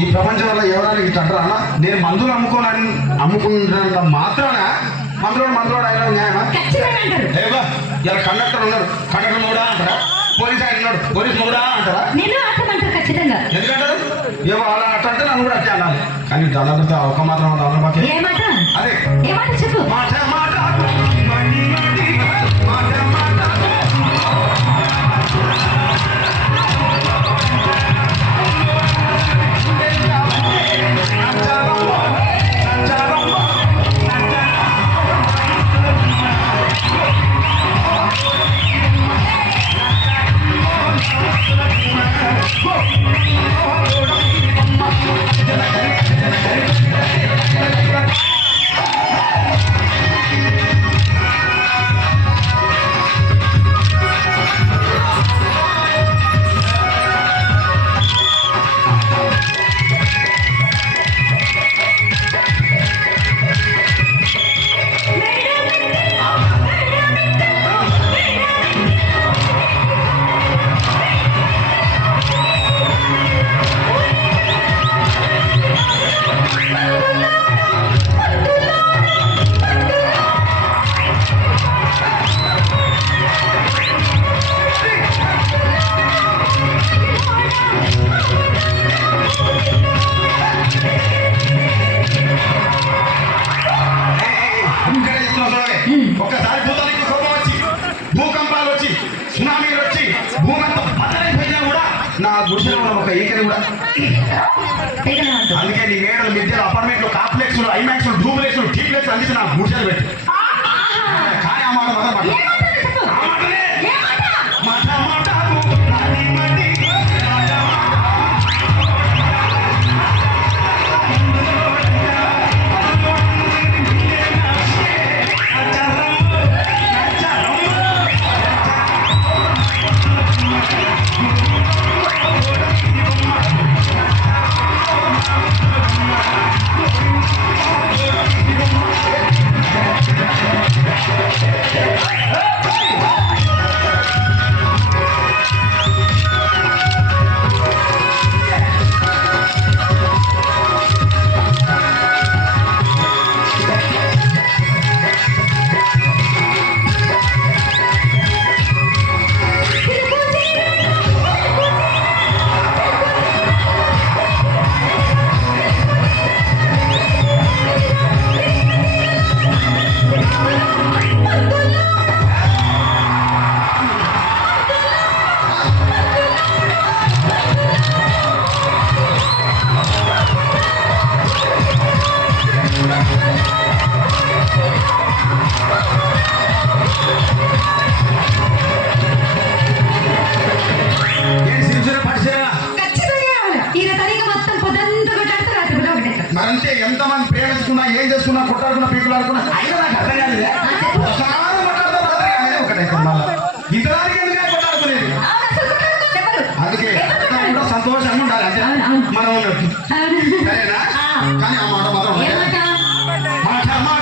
ఈ ప్రపంచంలో ఎవరైనా ఇట్లా అంటారా అన్న? నేను మందులు అమ్ముకున్న మాత్రాన మందులోడు అయినా న్యాయమా? ఏవా ఇలా కండక్టర్ ఉన్నాడు, కండక్టర్ మూడా అంటారా? పోలీస్ ఆయన ఉన్నాడు, పోలీస్ మూడా అంటారా? ఎందుకంటారు? ఏవో అలా అట్లా అంటే నన్ను కూడా అట్లా అనాలి. కానీ దాదాపు ఒక మాత్రం అదే మాట మాట ఒక్కసారి భూతానికి కోపం వచ్చి, భూకంపాలు వచ్చి, సునామీలు వచ్చి, భూమంతా పతనైపోయినా కూడా నా గుడిసెలో ఉన్న ఒక ఈకని కూడా. అందుకే నీ మేడలు, మిద్దెలు, అపార్ట్మెంట్లు, కాంప్లెక్స్లు, ఐమాక్స్లు, డూప్లెక్స్లు, టీప్లెక్స్లు అందించి నా గుడిసెలు పెట్టి. కానీ ఆ మాట మరంటే ఎంతమంది ప్రేమించుకున్నా, ఏం చేసుకున్నా, కొట్టాడుకున్నా, పీకులు ఆడుకున్నా అయినా నాకు అర్థం కాదు. ఒకటైతే మళ్ళీ ఇంతదానికి ఎందుకంటే కొట్టాడుకునేది. అందుకే కూడా సంతోషంగా ఉండాలి అంటే మనం ఉన్నట్టు. సరేనా? కానీ ఆ మాట మాత్రం మాట